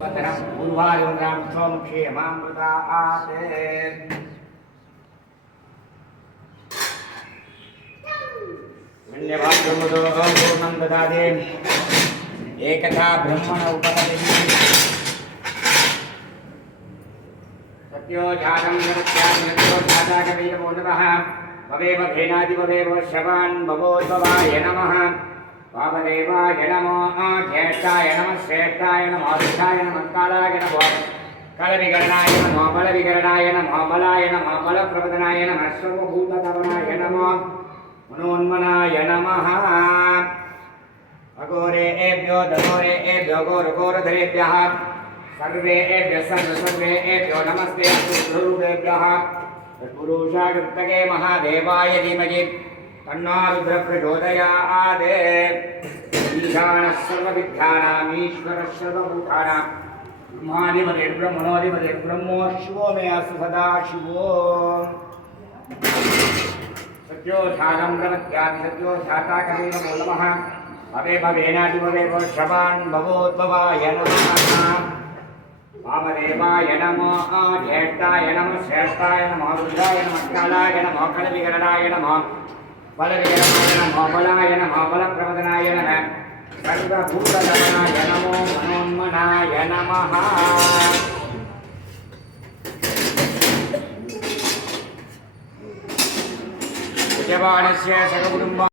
पूर्वायुन्द्रां सोमक्षेमामृता आते मन्यभाग्यमुदो पूर्णं ददाति एकथा ब्रह्मण उपपदति सत्यो जातं जगत्यात्मयो जाता कवीरमो नमः भवेव घेनादि भवेव शवान् भवोद्भवाय नमः वामदेवाय नमो ज्येष्ठाय नमः श्रेष्ठाय नमो विष्ठाय नमः कालाय नमो कलविकरणाय नमो बलविकरणाय नमो बलाय नमो बलप्रवदनाय नमः सर्वभूतधवनाय नमो मनोन्मनाय नमः अघोरेभ्यो दघोरेभ्यो घोरघोरधरेभ्यः सर्वेभ्यो नमस्ते गुरुदेभ्यः तत्पुरुषाय महादेवाय धीमहि तन्नो रुद्र प्रचोदयात् ईशानः सर्वविद्यानाम् ईश्वरः सर्वभूतानां ब्रह्मणोऽधिपतिर्ब्रह्मो शिवो मे अस्तु सदा शिवो सत्योधानं प्रमत्यामि सत्योधाता नमो नमः भवे भवेनादि भवेव शवान् भवोद्भवाय नमः वामदेवाय नमो ज्येष्ठाय नमः श्रेष्ठाय नमः रुद्राय नमः कालाय नमः कलविकरणाय नमः बलविकरणाय नमः बलाय नमः बलप्रवदनाय नमः सर्वभूतधवनाय नमो मनोन्मनाय नमः यजमानस्य सककुटुम्ब